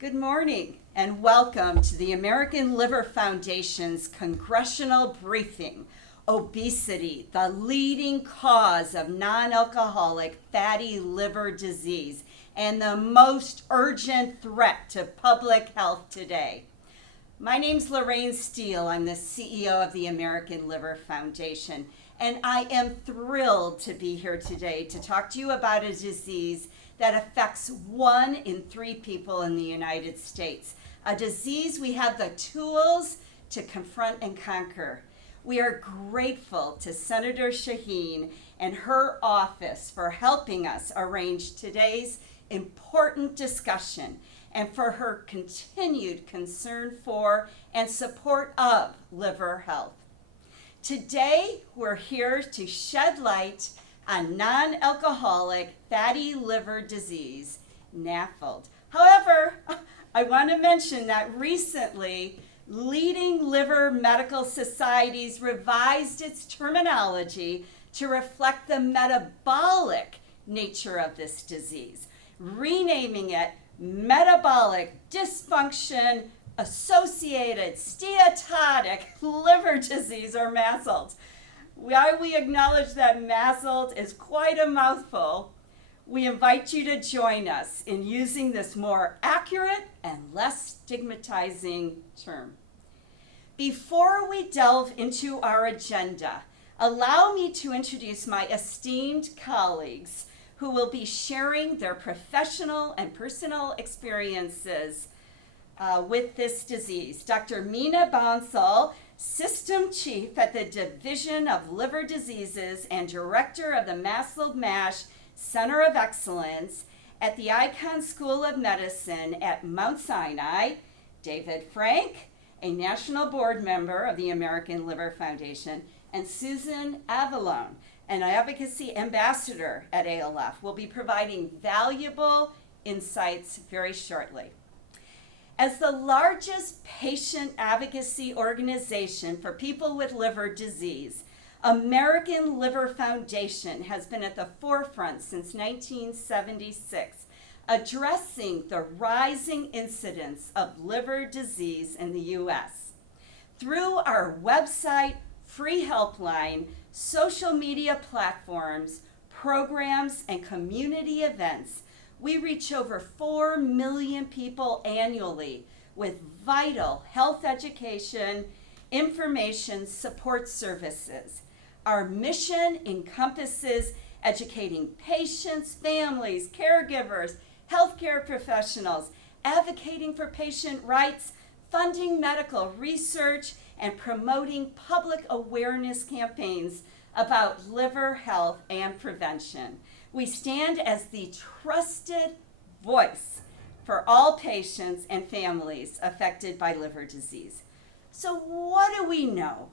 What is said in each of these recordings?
Good morning and welcome to the American Liver Foundation's Congressional Briefing, Obesity, the leading cause of non-alcoholic fatty liver disease and the most urgent threat to public health today. My name's Lorraine Stiehl. I'm the CEO of the American Liver Foundation, and I am thrilled to be here today to talk to you about a disease that affects 1 in 3 people in the United States, a disease we have the tools to confront and conquer. We are grateful to Senator Shaheen and her office for helping us arrange today's important discussion and for her continued concern for and support of liver health. Today, we're here to shed light on non-alcoholic fatty liver disease, NAFLD. However, I want to mention that recently, leading liver medical societies revised its terminology to reflect the metabolic nature of this disease, renaming it metabolic dysfunction associated steatotic liver disease, or MASLD. While we acknowledge that MASLD is quite a mouthful, we invite you to join us in using this more accurate and less stigmatizing term. Before we delve into our agenda, allow me to introduce my esteemed colleagues who will be sharing their professional and personal experiences with this disease. Dr. Meena Bansal, System Chief at the Division of Liver Diseases and Director of the MASLD-MASH Center of Excellence at the Icahn School of Medicine at Mount Sinai. David Frank, a National Board Member of the American Liver Foundation, and Susan Avallone, an Advocacy Ambassador at ALF, will be providing valuable insights very shortly. As the largest patient advocacy organization for people with liver disease, American Liver Foundation has been at the forefront since 1976, addressing the rising incidence of liver disease in the U.S. Through our website, free helpline, social media platforms, programs, and community events, we reach over 4 million people annually with vital health education, information, support services. Our mission encompasses educating patients, families, caregivers, healthcare professionals, advocating for patient rights, funding medical research, and promoting public awareness campaigns about liver health and prevention. We stand as the trusted voice for all patients and families affected by liver disease. So what do we know?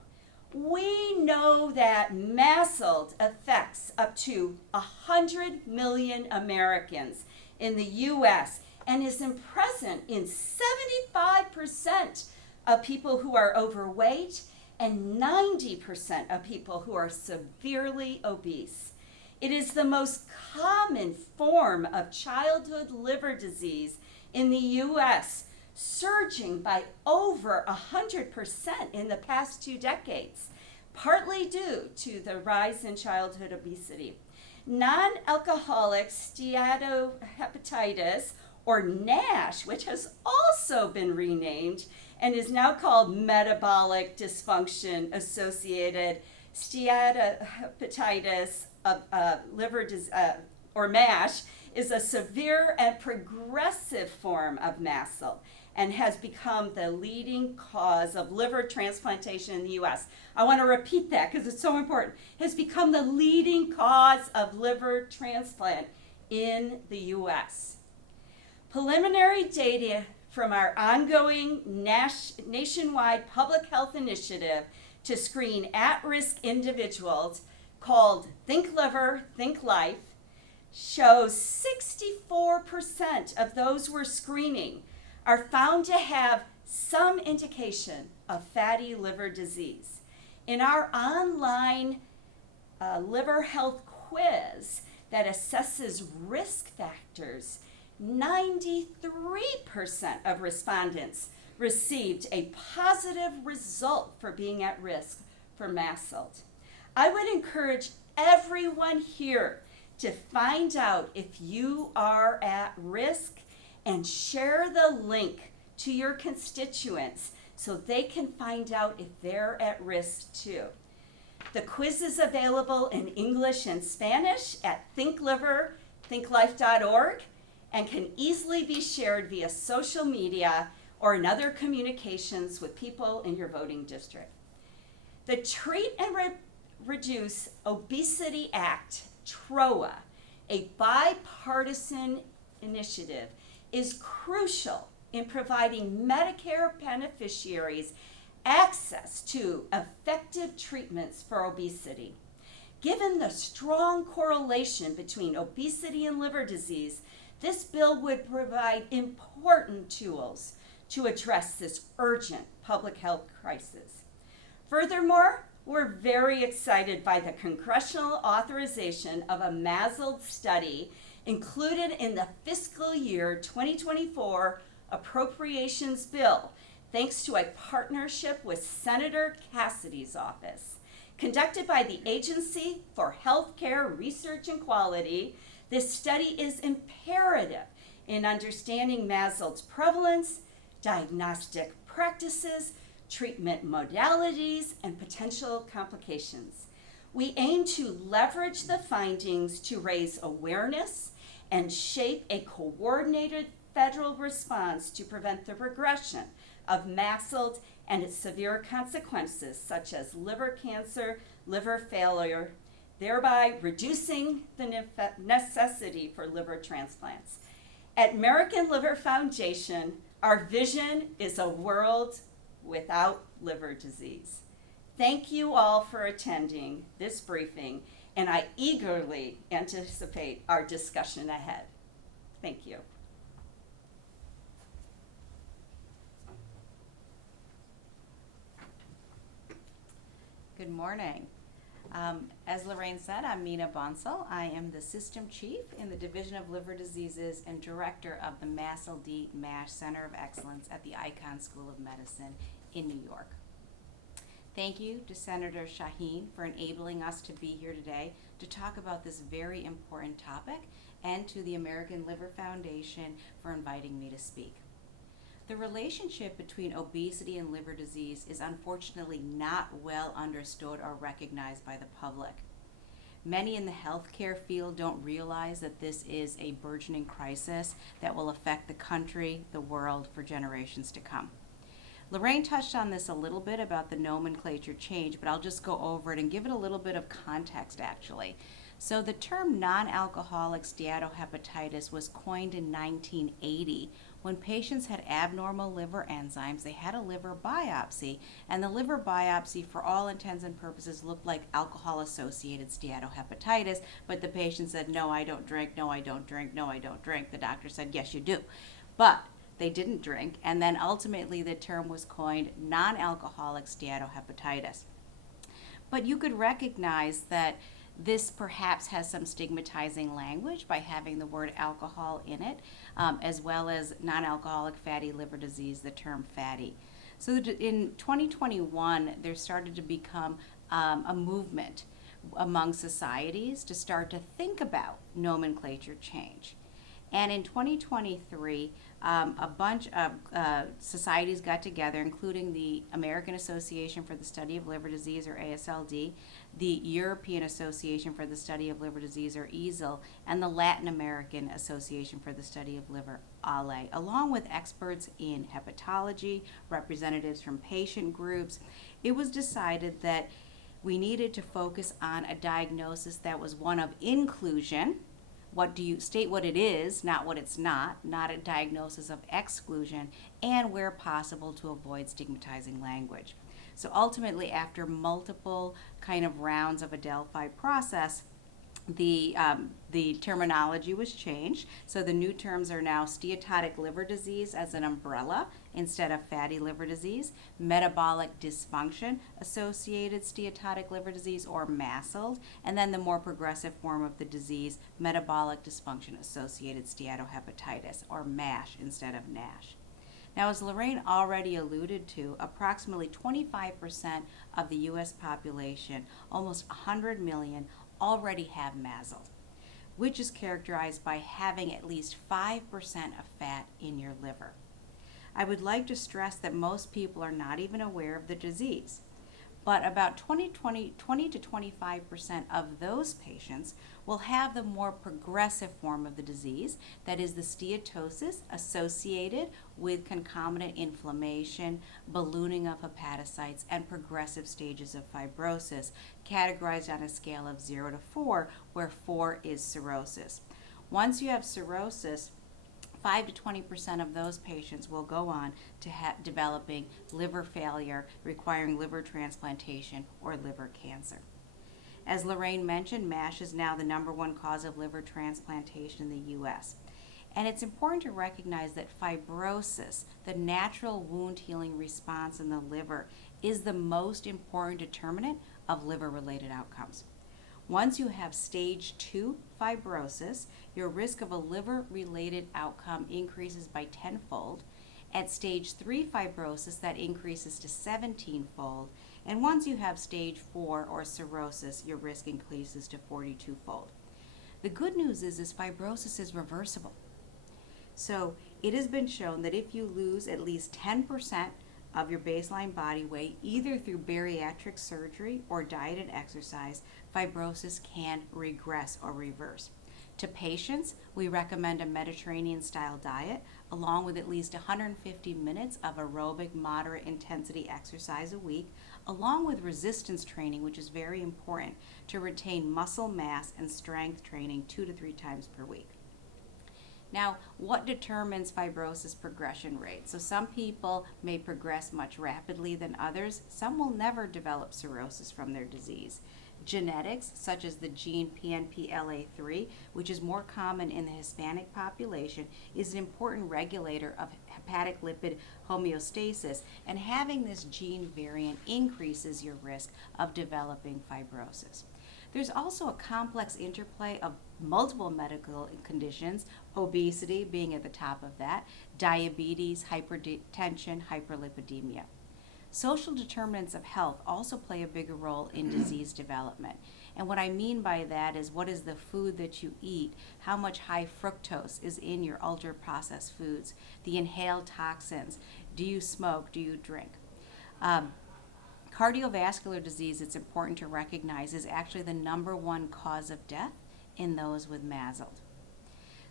We know that MASLD affects up to 100 million Americans in the U.S. and is present in 75% of people who are overweight and 90% of people who are severely obese. It is the most common form of childhood liver disease in the U.S., surging by over 100% in the past 2 decades, partly due to the rise in childhood obesity. Non-alcoholic steatohepatitis, or NASH, which has also been renamed and is now called metabolic dysfunction associated steatohepatitis or MASH, is a severe and progressive form of MASLD and has become the leading cause of liver transplantation in the U.S. I want to repeat that because it's so important. Has become the leading cause of liver transplant in the U.S. Preliminary data from our ongoing nationwide public health initiative to screen at-risk individuals called Think Liver, Think Life shows 64% of those we're screening are found to have some indication of fatty liver disease. In our online liver health quiz that assesses risk factors, 93% of respondents received a positive result for being at risk for MASLD. I would encourage everyone here to find out if you are at risk and share the link to your constituents so they can find out if they're at risk too. The quiz is available in English and Spanish at thinklife.org and can easily be shared via social media or in other communications with people in your voting district. The Treat and Reduce Obesity Act, TROA, a bipartisan initiative, is crucial in providing Medicare beneficiaries access to effective treatments for obesity. Given the strong correlation between obesity and liver disease, this bill would provide important tools to address this urgent public health crisis. Furthermore, we're very excited by the congressional authorization of a MASLD study included in the fiscal year 2024 appropriations bill, thanks to a partnership with Senator Cassidy's office. Conducted by the Agency for Healthcare Research and Quality, this study is imperative in understanding MASLD's prevalence, diagnostic practices, treatment modalities, and potential complications. We aim to leverage the findings to raise awareness and shape a coordinated federal response to prevent the progression of MASLD and its severe consequences, such as liver cancer, liver failure, thereby reducing the necessity for liver transplants. At American Liver Foundation, our vision is a world without liver disease. Thank you all for attending this briefing, and I eagerly anticipate our discussion ahead. Thank you. Good morning. As Lorraine said, I'm Meena Bansal. I am the System Chief in the Division of Liver Diseases and Director of the MASLD MASH Center of Excellence at the Icahn School of Medicine in New York. Thank you to Senator Shaheen for enabling us to be here today to talk about this very important topic, and to the American Liver Foundation for inviting me to speak. The relationship between obesity and liver disease is unfortunately not well understood or recognized by the public. Many in the healthcare field don't realize that this is a burgeoning crisis that will affect the country, the world, for generations to come. Lorraine touched on this a little bit about the nomenclature change, but I'll just go over it and give it a little bit of context actually. So the term non-alcoholic steatohepatitis was coined in 1980 when patients had abnormal liver enzymes. They had a liver biopsy, and the liver biopsy, for all intents and purposes, looked like alcohol-associated steatohepatitis, but the patient said, no, I don't drink, no, I don't drink, no, I don't drink. The doctor said, yes, you do. But they didn't drink, and then ultimately the term was coined non-alcoholic steatohepatitis. But you could recognize that this perhaps has some stigmatizing language by having the word alcohol in it, as well as non-alcoholic fatty liver disease, the term fatty. So in 2021, there started to become a movement among societies to start to think about nomenclature change. And in 2023, a bunch of societies got together, including the American Association for the Study of Liver Disease, or ASLD, the European Association for the Study of Liver Disease, or EASL, and the Latin American Association for the Study of Liver, ALE, along with experts in hepatology, representatives from patient groups. It was decided that we needed to focus on a diagnosis that was one of inclusion. What do you state what it is, not what it's not a diagnosis of exclusion, and where possible to avoid stigmatizing language. So ultimately, after multiple kind of rounds of a Delphi process, the terminology was changed. So the new terms are now steatotic liver disease as an umbrella instead of fatty liver disease, metabolic dysfunction associated steatotic liver disease or MASLD, and then the more progressive form of the disease, metabolic dysfunction associated steatohepatitis or MASH instead of NASH. Now, as Lorraine already alluded to, approximately 25% of the U.S. population, almost 100 million, already have MASLD, which is characterized by having at least 5% of fat in your liver. I would like to stress that most people are not even aware of the disease, but about 20 to 25% of those patients will have the more progressive form of the disease, that is the steatosis associated with concomitant inflammation, ballooning of hepatocytes, and progressive stages of fibrosis, categorized on a scale of 0 to 4, where 4 is cirrhosis. Once you have cirrhosis, 5 to 20% of those patients will go on to developing liver failure, requiring liver transplantation or liver cancer. As Lorraine mentioned, MASH is now the #1 cause of liver transplantation in the U.S. And it's important to recognize that fibrosis, the natural wound healing response in the liver, is the most important determinant of liver-related outcomes. Once you have stage 2 fibrosis, your risk of a liver-related outcome increases by 10-fold. At stage 3 fibrosis, that increases to 17-fold. And once you have stage 4 or cirrhosis, your risk increases to 42-fold. The good news is fibrosis is reversible. So it has been shown that if you lose at least 10% of your baseline body weight, either through bariatric surgery or diet and exercise, fibrosis can regress or reverse. To patients, we recommend a Mediterranean-style diet along with at least 150 minutes of aerobic moderate intensity exercise a week, along with resistance training, which is very important to retain muscle mass and strength training 2 to 3 times per week. Now, what determines fibrosis progression rate? So some people may progress much rapidly than others. Some will never develop cirrhosis from their disease. Genetics, such as the gene PNPLA3, which is more common in the Hispanic population, is an important regulator of hepatic lipid homeostasis, and having this gene variant increases your risk of developing fibrosis. There's also a complex interplay of multiple medical conditions, obesity being at the top of that, diabetes, hypertension, hyperlipidemia. Social determinants of health also play a bigger role in disease development. And what I mean by that is, what is the food that you eat, how much high fructose is in your ultra-processed foods, the inhaled toxins, do you smoke, do you drink? Cardiovascular disease, it's important to recognize, is actually the #1 cause of death in those with MASLD.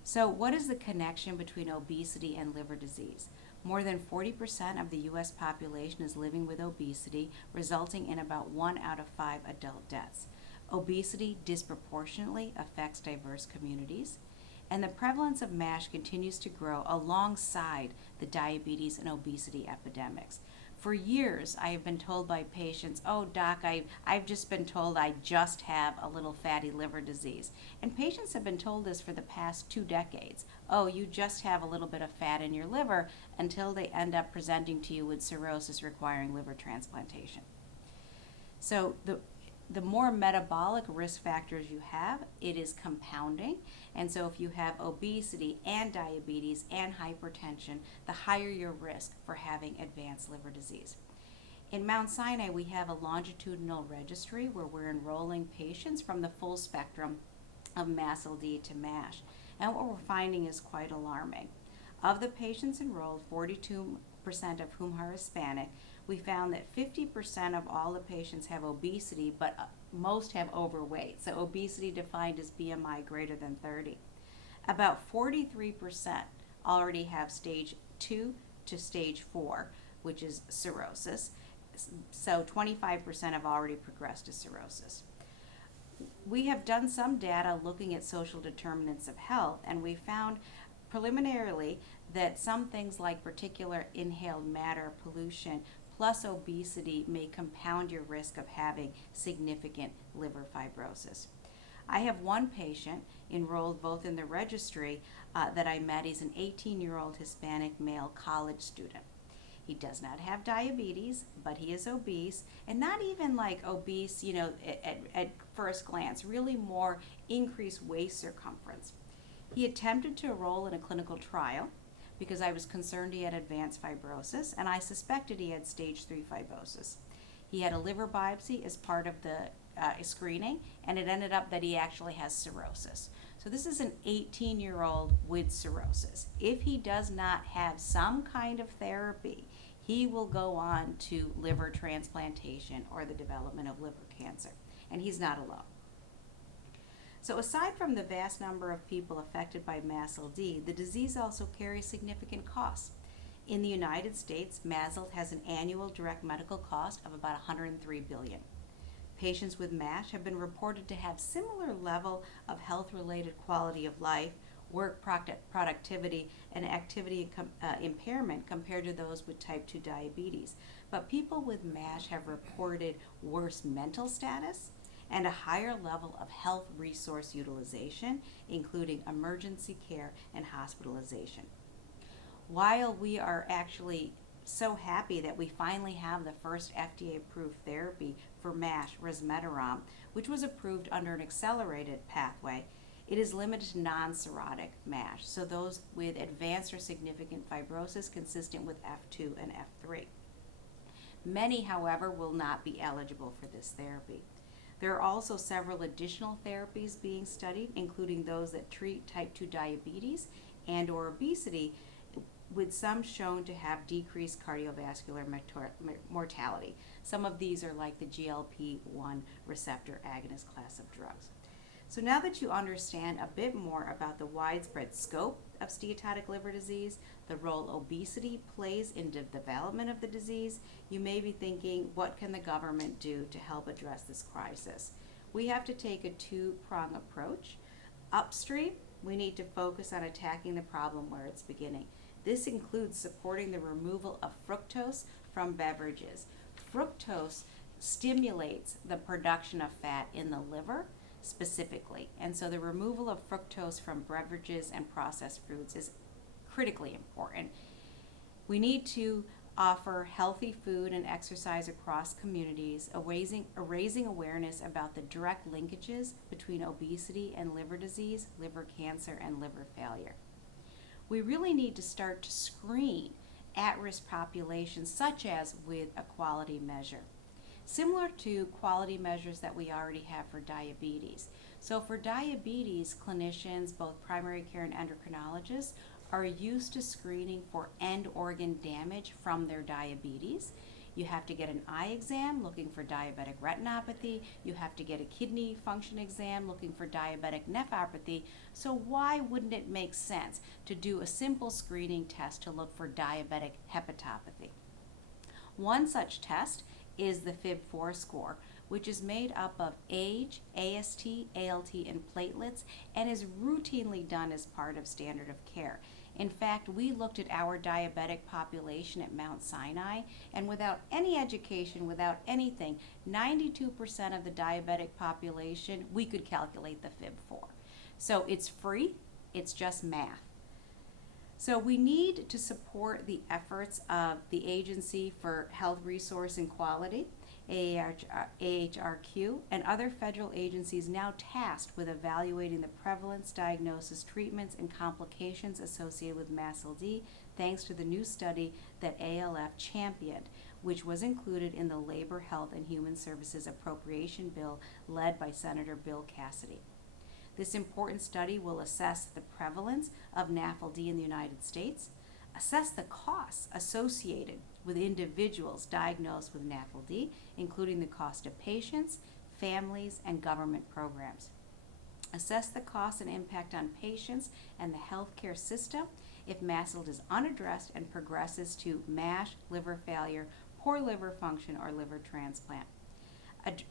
So what is the connection between obesity and liver disease? More than 40% of the U.S. population is living with obesity, resulting in about 1 out of 5 adult deaths. Obesity disproportionately affects diverse communities, and the prevalence of MASH continues to grow alongside the diabetes and obesity epidemics. For years, I have been told by patients, "Oh, doc, I've just been told I just have a little fatty liver disease." And patients have been told this for the past 2 decades. "Oh, you just have a little bit of fat in your liver," until they end up presenting to you with cirrhosis requiring liver transplantation. So the more metabolic risk factors you have, it is compounding. And so if you have obesity and diabetes and hypertension, the higher your risk for having advanced liver disease. In Mount Sinai, we have a longitudinal registry where we're enrolling patients from the full spectrum of MASLD to MASH. And what we're finding is quite alarming. Of the patients enrolled, 42% of whom are Hispanic, we found that 50% of all the patients have obesity, but most have overweight. So obesity defined as BMI greater than 30. About 43% already have stage 2 to stage 4, which is cirrhosis. So 25% have already progressed to cirrhosis. We have done some data looking at social determinants of health, and we found preliminarily that some things like particulate inhaled matter pollution plus obesity may compound your risk of having significant liver fibrosis. I have one patient enrolled both in the registry that I met. He's an 18-year-old Hispanic male college student. He does not have diabetes, but he is obese, and not even like obese, at first glance, really more increased waist circumference. He attempted to enroll in a clinical trial because I was concerned he had advanced fibrosis, and I suspected he had stage 3 fibrosis. He had a liver biopsy as part of the screening, and it ended up that he actually has cirrhosis. So this is an 18-year-old with cirrhosis. If he does not have some kind of therapy, he will go on to liver transplantation or the development of liver cancer, and he's not alone. So aside from the vast number of people affected by MASLD, the disease also carries significant costs. In the United States, MASLD has an annual direct medical cost of about $103 billion. Patients with MASH have been reported to have similar level of health-related quality of life, work productivity, and activity impairment compared to those with type 2 diabetes. But people with MASH have reported worse mental status and a higher level of health resource utilization, including emergency care and hospitalization. While we are actually so happy that we finally have the first FDA-approved therapy for MASH, resmetirom, which was approved under an accelerated pathway, it is limited to non-cirrhotic MASH, so those with advanced or significant fibrosis consistent with F2 and F3. Many, however, will not be eligible for this therapy. There are also several additional therapies being studied, including those that treat type 2 diabetes and or obesity, with some shown to have decreased cardiovascular mortality. Some of these are like the GLP-1 receptor agonist class of drugs. So now that you understand a bit more about the widespread scope of steatotic liver disease, the role obesity plays in the development of the disease, you may be thinking, what can the government do to help address this crisis? We have to take a two-pronged approach. Upstream, we need to focus on attacking the problem where it's beginning. This includes supporting the removal of fructose from beverages. Fructose stimulates the production of fat in the liver specifically, and so the removal of fructose from beverages and processed foods is critically important. We need to offer healthy food and exercise across communities, raising awareness about the direct linkages between obesity and liver disease, liver cancer, and liver failure. We really need to start to screen at-risk populations, such as with a quality measure, similar to quality measures that we already have for diabetes. So for diabetes, clinicians, both primary care and endocrinologists, are used to screening for end organ damage from their diabetes. You have to get an eye exam looking for diabetic retinopathy. You have to get a kidney function exam looking for diabetic nephropathy. So why wouldn't it make sense to do a simple screening test to look for diabetic hepatopathy? One such test is the FIB-4 score, which is made up of age, AST, ALT, and platelets, and is routinely done as part of standard of care. In fact, we looked at our diabetic population at Mount Sinai, and without any education, without anything, 92% of the diabetic population, we could calculate the FIB-4. So it's free, it's just math. So we need to support the efforts of the Agency for Health Resource and Quality, AHRQ, and other federal agencies now tasked with evaluating the prevalence, diagnosis, treatments, and complications associated with MASLD, thanks to the new study that ALF championed, which was included in the Labor, Health, and Human Services Appropriation Bill led by Senator Bill Cassidy. This important study will assess the prevalence of NAFLD in the United States, assess the costs associated with individuals diagnosed with NAFLD, including the cost of patients, families, and government programs. Assess the cost and impact on patients and the healthcare system if MASLD is unaddressed and progresses to MASH, liver failure, poor liver function, or liver transplant.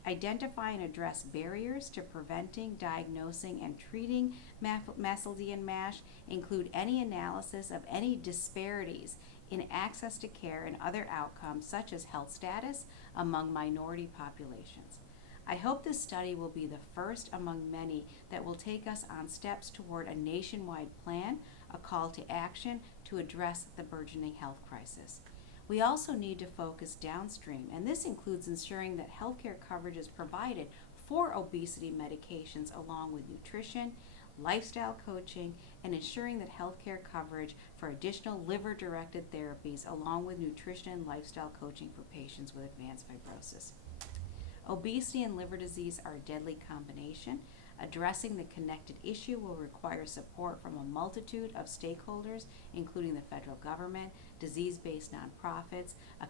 Identify and address barriers to preventing, diagnosing, and treating MASLD and MASH. Include any analysis of any disparities in access to care and other outcomes such as health status among minority populations. I hope this study will be the first among many that will take us on steps toward a nationwide plan, a call to action to address the burgeoning health crisis. We also need to focus downstream, and this includes ensuring that healthcare coverage is provided for obesity medications along with nutrition, lifestyle coaching, and ensuring that healthcare coverage for additional liver-directed therapies along with nutrition and lifestyle coaching for patients with advanced fibrosis. Obesity and liver disease are a deadly combination. Addressing the connected issue will require support from a multitude of stakeholders, including the federal government, disease-based nonprofits, a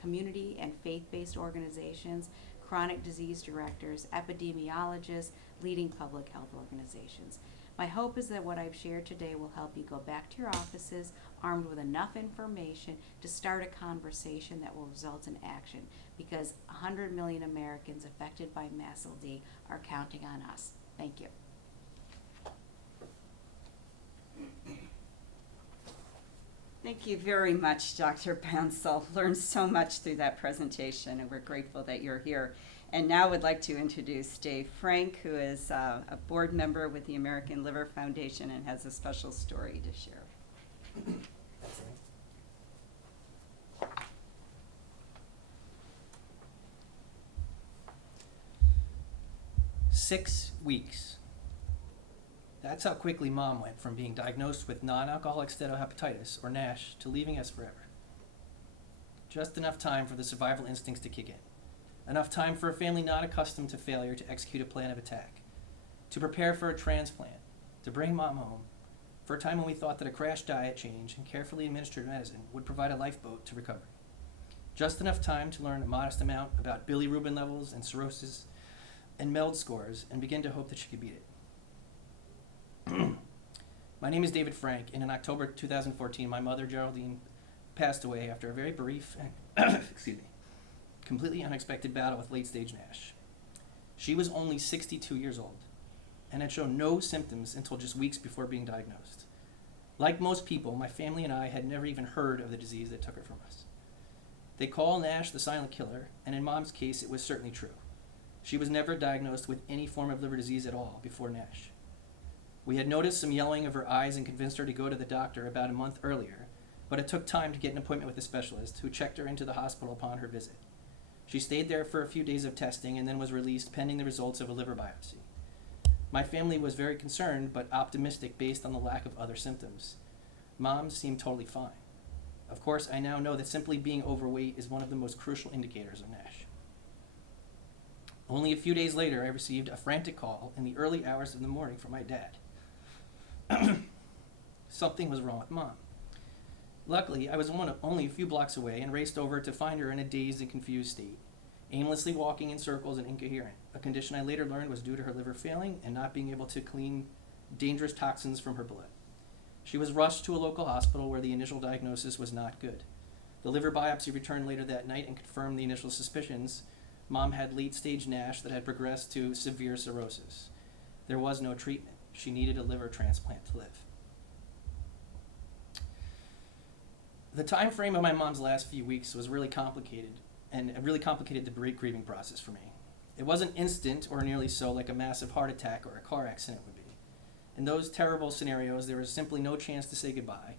community and faith-based organizations, chronic disease directors, epidemiologists, leading public health organizations. My hope is that what I've shared today will help you go back to your offices armed with enough information to start a conversation that will result in action, because 100 million Americans affected by MASLD are counting on us. Thank you. Thank you very much, Dr. Bansal. Learned so much through that presentation, and we're grateful that you're here. And now I'd like to introduce Dave Frank, who is a board member with the American Liver Foundation and has a special story to share. 6 weeks. That's how quickly Mom went from being diagnosed with non-alcoholic steatohepatitis, or NASH, to leaving us forever. Just enough time for the survival instincts to kick in. Enough time for a family not accustomed to failure to execute a plan of attack, to prepare for a transplant, to bring Mom home, for a time when we thought that a crash diet change and carefully administered medicine would provide a lifeboat to recovery. Just enough time to learn a modest amount about bilirubin levels and cirrhosis and MELD scores and begin to hope that she could beat it. My name is David Frank, and in October 2014, my mother, Geraldine, passed away after a very brief and completely unexpected battle with late-stage NASH. She was only 62 years old and had shown no symptoms until just weeks before being diagnosed. Like most people, my family and I had never even heard of the disease that took her from us. They call NASH the silent killer, and in Mom's case, it was certainly true. She was never diagnosed with any form of liver disease at all before NASH. We had noticed some yellowing of her eyes and convinced her to go to the doctor about a month earlier, but it took time to get an appointment with a specialist who checked her into the hospital upon her visit. She stayed there for a few days of testing and then was released pending the results of a liver biopsy. My family was very concerned but optimistic based on the lack of other symptoms. Mom seemed totally fine. Of course, I now know that simply being overweight is one of the most crucial indicators of NASH. Only a few days later, I received a frantic call in the early hours of the morning from my dad. Something was wrong with Mom. Luckily, I was only a few blocks away and raced over to find her in a dazed and confused state, aimlessly walking in circles and incoherent, a condition I later learned was due to her liver failing and not being able to clean dangerous toxins from her blood. She was rushed to a local hospital where the initial diagnosis was not good. The liver biopsy returned later that night and confirmed the initial suspicions. Mom had late-stage NASH that had progressed to severe cirrhosis. There was no treatment. She needed a liver transplant to live. The time frame of my mom's last few weeks was really complicated, and it really complicated the grieving process for me. It wasn't instant or nearly so like a massive heart attack or a car accident would be. In those terrible scenarios, there was simply no chance to say goodbye,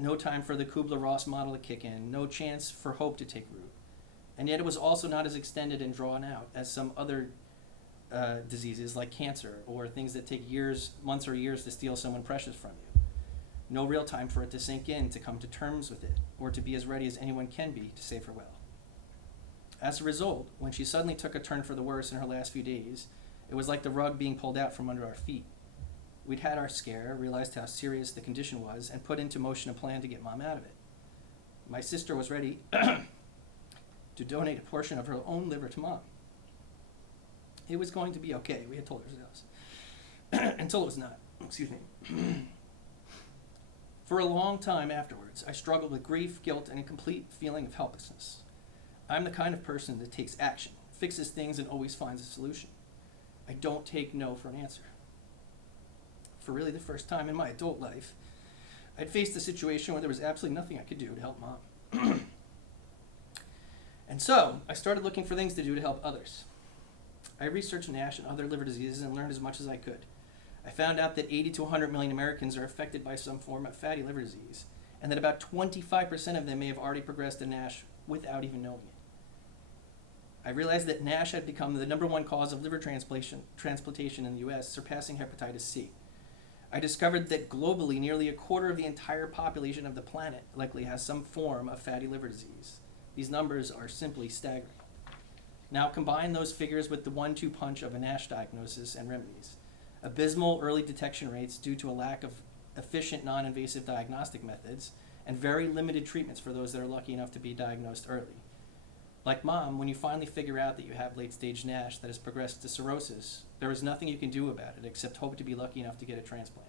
no time for the Kubler-Ross model to kick in, no chance for hope to take root. And yet it was also not as extended and drawn out as some other diseases like cancer or things that take years, months or years to steal someone precious from you. No real time for it to sink in, to come to terms with it, or to be as ready as anyone can be to say farewell. As a result, when she suddenly took a turn for the worse in her last few days, it was like the rug being pulled out from under our feet. We'd had our scare, realized how serious the condition was, and put into motion a plan to get Mom out of it. My sister was ready to donate a portion of her own liver to Mom. It was going to be okay, we had told ourselves. Until it was not. Excuse me. For a long time afterwards, I struggled with grief, guilt, and a complete feeling of helplessness. I'm the kind of person that takes action, fixes things, and always finds a solution. I don't take no for an answer. For really the first time in my adult life, I'd faced a situation where there was absolutely nothing I could do to help Mom. And so, I started looking for things to do to help others. I researched NASH and other liver diseases and learned as much as I could. I found out that 80 to 100 million Americans are affected by some form of fatty liver disease, and that about 25% of them may have already progressed to NASH without even knowing it. I realized that NASH had become the #1 cause of liver transplantation in the US, surpassing hepatitis C. I discovered that globally, nearly a quarter of the entire population of the planet likely has some form of fatty liver disease. These numbers are simply staggering. Now combine those figures with the 1-2 punch of a NASH diagnosis and remedies. Abysmal early detection rates due to a lack of efficient non-invasive diagnostic methods, and very limited treatments for those that are lucky enough to be diagnosed early. Like Mom, when you finally figure out that you have late-stage NASH that has progressed to cirrhosis, there is nothing you can do about it except hope to be lucky enough to get a transplant.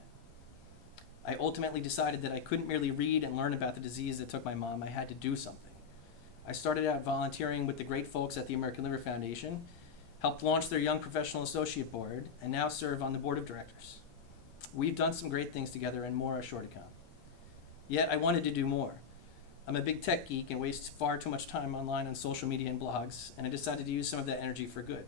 I ultimately decided that I couldn't merely read and learn about the disease that took my mom. I had to do something. I started out volunteering with the great folks at the American Liver Foundation, helped launch their Young Professional Associate Board, and now serve on the board of directors. We've done some great things together, and more are sure to come. Yet I wanted to do more. I'm a big tech geek and waste far too much time online on social media and blogs, and I decided to use some of that energy for good.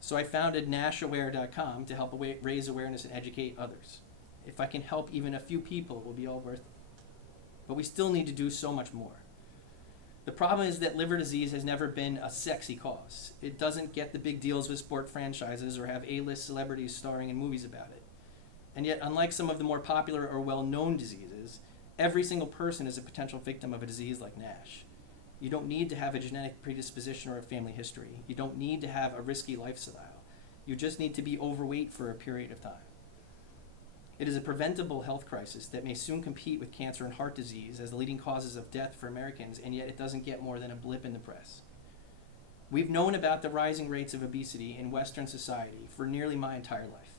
So I founded NashAware.com to help raise awareness and educate others. If I can help even a few people, it will be all worth it. But we still need to do so much more. The problem is that liver disease has never been a sexy cause. It doesn't get the big deals with sport franchises or have A-list celebrities starring in movies about it. And yet, unlike some of the more popular or well-known diseases, every single person is a potential victim of a disease like NASH. You don't need to have a genetic predisposition or a family history. You don't need to have a risky lifestyle. You just need to be overweight for a period of time. It is a preventable health crisis that may soon compete with cancer and heart disease as the leading causes of death for Americans, and yet it doesn't get more than a blip in the press. We've known about the rising rates of obesity in Western society for nearly my entire life.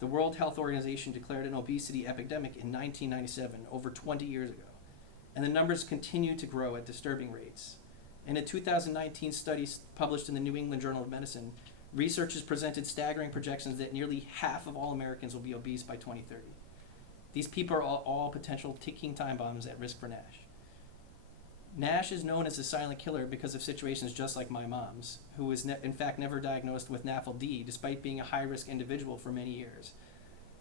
The World Health Organization declared an obesity epidemic in 1997, over 20 years ago, and the numbers continue to grow at disturbing rates. In a 2019 study published in the New England Journal of Medicine, researchers presented staggering projections that nearly half of all Americans will be obese by 2030. These people are all potential ticking time bombs at risk for NASH. NASH is known as the silent killer because of situations just like my mom's, who was in fact never diagnosed with NAFLD despite being a high-risk individual for many years.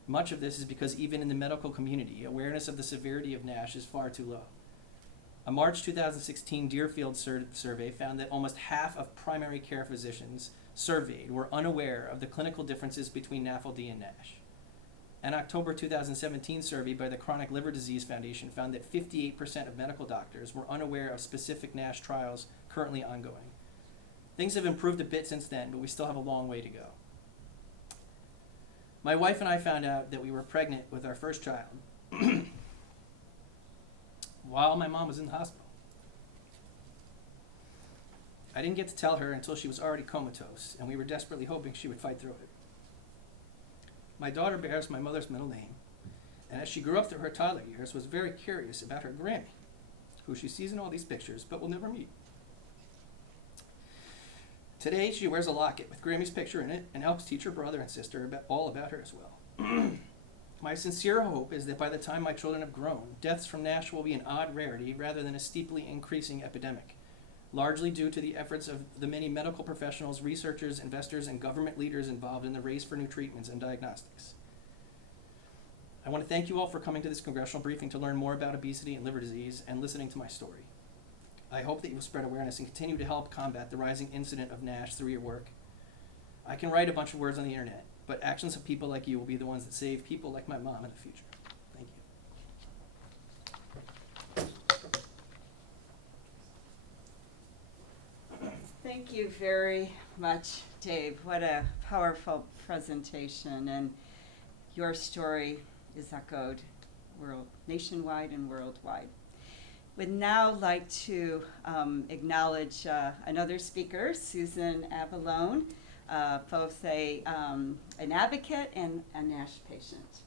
Much of this is because even in the medical community, awareness of the severity of NASH is far too low. A March 2016 Deerfield survey found that almost half of primary care physicians surveyed were unaware of the clinical differences between NAFLD and NASH. An October 2017 survey by the Chronic Liver Disease Foundation found that 58% of medical doctors were unaware of specific NASH trials currently ongoing. Things have improved a bit since then, but we still have a long way to go. My wife and I found out that we were pregnant with our first child while my mom was in the hospital. I didn't get to tell her until she was already comatose, and we were desperately hoping she would fight through it. My daughter bears my mother's middle name, and as she grew up through her toddler years, was very curious about her Grammy, who she sees in all these pictures but will never meet. Today, she wears a locket with Grammy's picture in it and helps teach her brother and sister all about her as well. My sincere hope is that by the time my children have grown, deaths from NASH will be an odd rarity rather than a steeply increasing epidemic, largely due to the efforts of the many medical professionals, researchers, investors, and government leaders involved in the race for new treatments and diagnostics. I want to thank you all for coming to this congressional briefing to learn more about obesity and liver disease and listening to my story. I hope that you will spread awareness and continue to help combat the rising incident of NASH through your work. I can write a bunch of words on the internet, but actions of people like you will be the ones that save people like my mom in the future. Thank you. Thank you very much, Dave. What a powerful presentation, and your story is echoed nationwide and worldwide. Would now like to acknowledge another speaker, Susan Avallone, both an advocate and a NASH patient.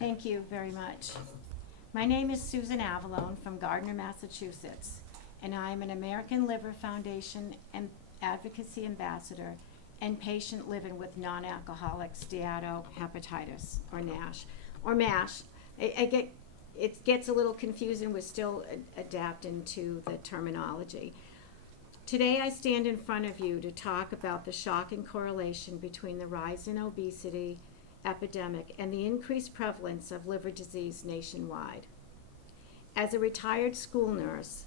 Thank you very much. My name is Susan Avallone from Gardner, Massachusetts, and I am an American Liver Foundation and Advocacy Ambassador and patient living with non-alcoholic steatohepatitis, or NASH, or MASH. I get it gets a little confusing. We're still adapting to the terminology. Today I stand in front of you to talk about the shocking correlation between the rise in obesity epidemic and the increased prevalence of liver disease nationwide. As a retired school nurse,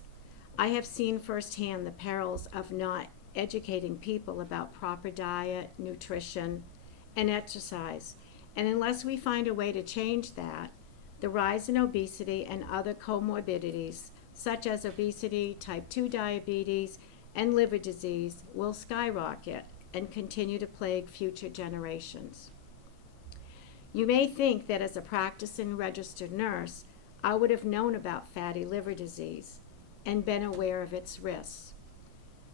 I have seen firsthand the perils of not educating people about proper diet, nutrition, and exercise. And unless we find a way to change that, the rise in obesity and other comorbidities, such as obesity, type 2 diabetes, and liver disease, will skyrocket and continue to plague future generations. You may think that as a practicing registered nurse, I would have known about fatty liver disease and been aware of its risks.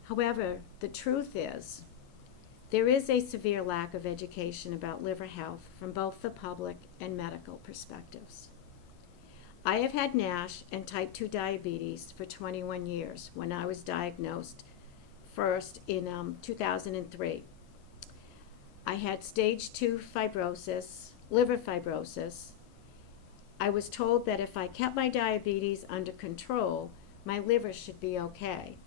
However, the truth is, there is a severe lack of education about liver health from both the public and medical perspectives. I have had NASH and type 2 diabetes for 21 years when I was diagnosed first in 2003. I had stage 2 fibrosis, liver fibrosis. I was told that if I kept my diabetes under control, my liver should be okay.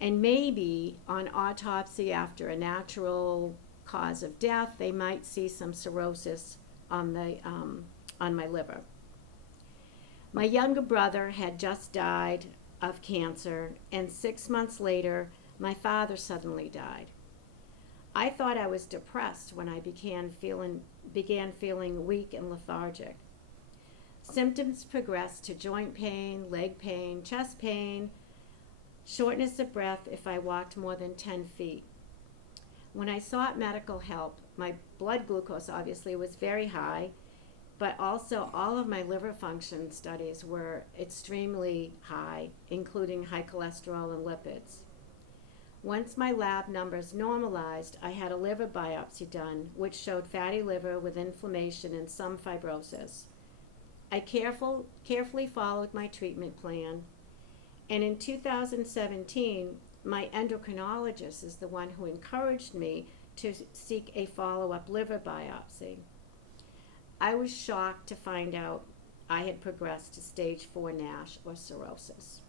And maybe on autopsy after a natural cause of death, they might see some cirrhosis on my liver. My younger brother had just died of cancer, and 6 months later, my father suddenly died. I thought I was depressed when I began feeling weak and lethargic. Symptoms progressed to joint pain, leg pain, chest pain, shortness of breath if I walked more than 10 feet. When I sought medical help, my blood glucose obviously was very high, but also all of my liver function studies were extremely high, including high cholesterol and lipids. Once my lab numbers normalized, I had a liver biopsy done, which showed fatty liver with inflammation and some fibrosis. I carefully followed my treatment plan, and in 2017, my endocrinologist is the one who encouraged me to seek a follow-up liver biopsy. I was shocked to find out I had progressed to stage 4 NASH or cirrhosis.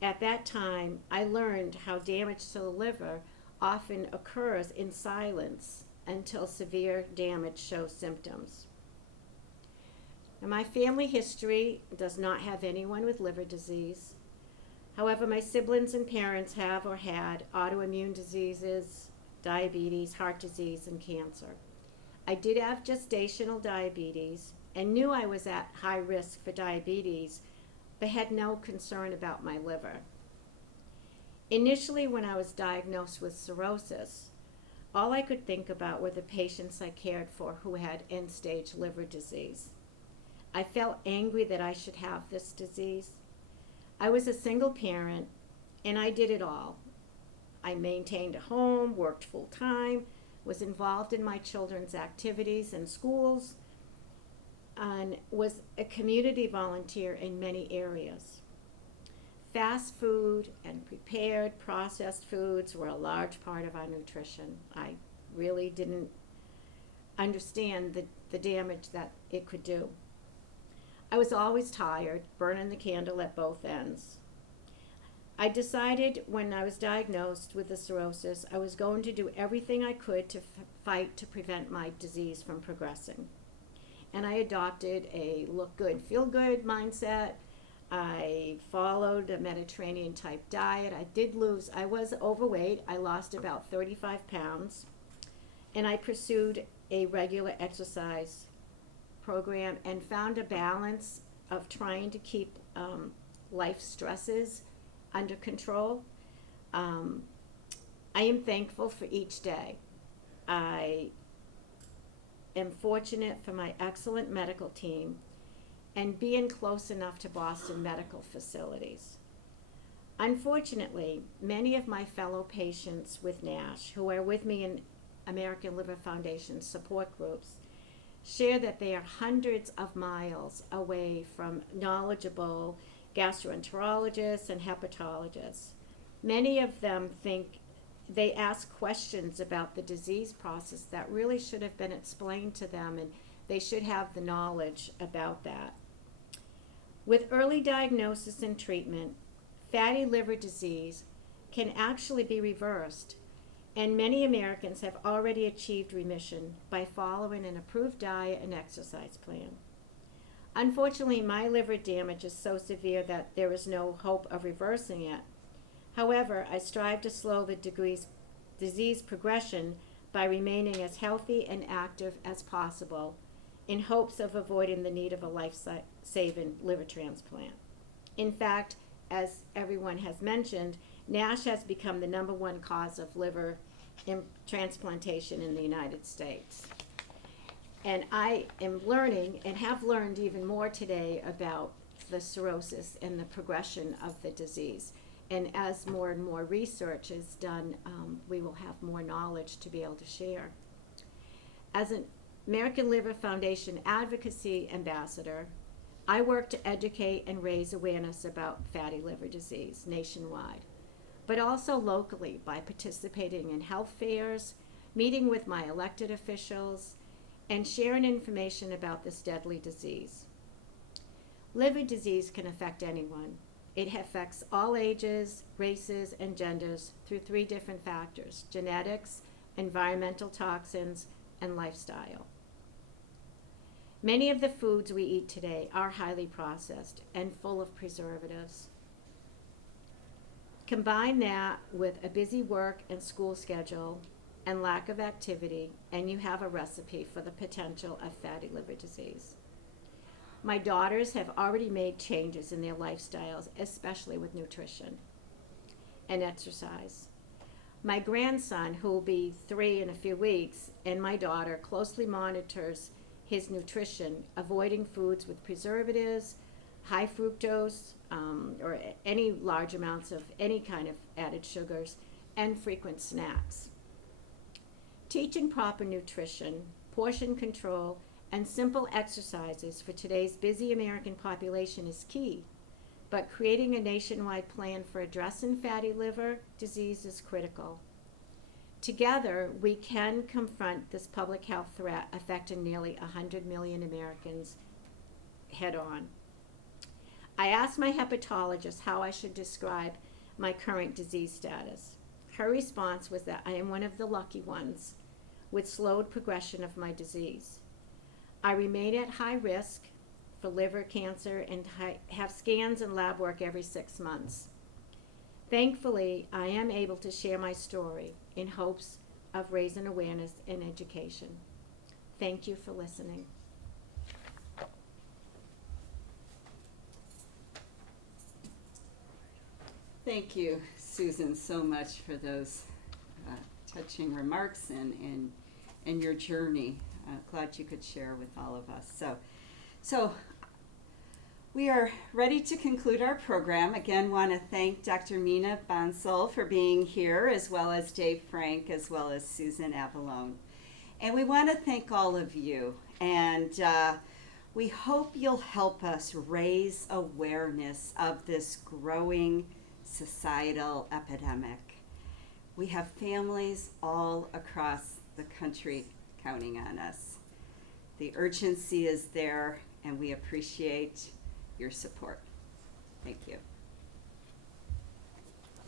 At that time, I learned how damage to the liver often occurs in silence until severe damage shows symptoms. Now, my family history does not have anyone with liver disease. However, my siblings and parents have or had autoimmune diseases, diabetes, heart disease, and cancer. I did have gestational diabetes and knew I was at high risk for diabetes, but had no concern about my liver. Initially, when I was diagnosed with cirrhosis, all I could think about were the patients I cared for who had end-stage liver disease. I felt angry that I should have this disease. I was a single parent, and I did it all. I maintained a home, worked full-time, was involved in my children's activities and schools, and was a community volunteer in many areas. Fast food and prepared processed foods were a large part of our nutrition. I really didn't understand the damage that it could do. I was always tired, burning the candle at both ends. I decided when I was diagnosed with the cirrhosis, I was going to do everything I could to fight to prevent my disease from progressing. And I adopted a look good, feel good mindset. I followed a Mediterranean type diet. I was overweight. I lost about 35 pounds. And I pursued a regular exercise program and found a balance of trying to keep life stresses under control. I am thankful for each day. I am fortunate for my excellent medical team and being close enough to Boston medical facilities. Unfortunately, many of my fellow patients with NASH who are with me in American Liver Foundation support groups share that they are hundreds of miles away from knowledgeable gastroenterologists and hepatologists. Many of them think they ask questions about the disease process that really should have been explained to them, and they should have the knowledge about that. With early diagnosis and treatment, fatty liver disease can actually be reversed, and many Americans have already achieved remission by following an approved diet and exercise plan. Unfortunately, my liver damage is so severe that there is no hope of reversing it. However, I strive to slow the disease progression by remaining as healthy and active as possible in hopes of avoiding the need of a life-saving liver transplant. In fact, as everyone has mentioned, NASH has become the #1 cause of liver transplantation in the United States. And I am learning and have learned even more today about the cirrhosis and the progression of the disease. And as more and more research is done, we will have more knowledge to be able to share. As an American Liver Foundation advocacy ambassador, I work to educate and raise awareness about fatty liver disease nationwide, but also locally by participating in health fairs, meeting with my elected officials, and sharing information about this deadly disease. Liver disease can affect anyone. It affects all ages, races, and genders through 3 different factors: genetics, environmental toxins, and lifestyle. Many of the foods we eat today are highly processed and full of preservatives. Combine that with a busy work and school schedule and lack of activity, and you have a recipe for the potential of fatty liver disease. My daughters have already made changes in their lifestyles, especially with nutrition and exercise. My grandson, who will be 3 in a few weeks, and my daughter closely monitors his nutrition, avoiding foods with preservatives, high fructose, or any large amounts of any kind of added sugars, and frequent snacks. Teaching proper nutrition, portion control, and simple exercises for today's busy American population is key, but creating a nationwide plan for addressing fatty liver disease is critical. Together, we can confront this public health threat affecting nearly 100 million Americans head on. I asked my hepatologist how I should describe my current disease status. Her response was that I am one of the lucky ones with slowed progression of my disease. I remain at high risk for liver cancer and have scans and lab work every 6 months. Thankfully, I am able to share my story in hopes of raising awareness and education. Thank you for listening. Thank you, Susan, so much for those touching remarks and your journey. Glad you could share with all of us. So we are ready to conclude our program. Again, want to thank Dr. Meena Bansal for being here, as well as Dave Frank, as well as Susan Avallone. And we want to thank all of you. And we hope you'll help us raise awareness of this growing societal epidemic. We have families all across the country counting on us. The urgency is there, and we appreciate your support. Thank you.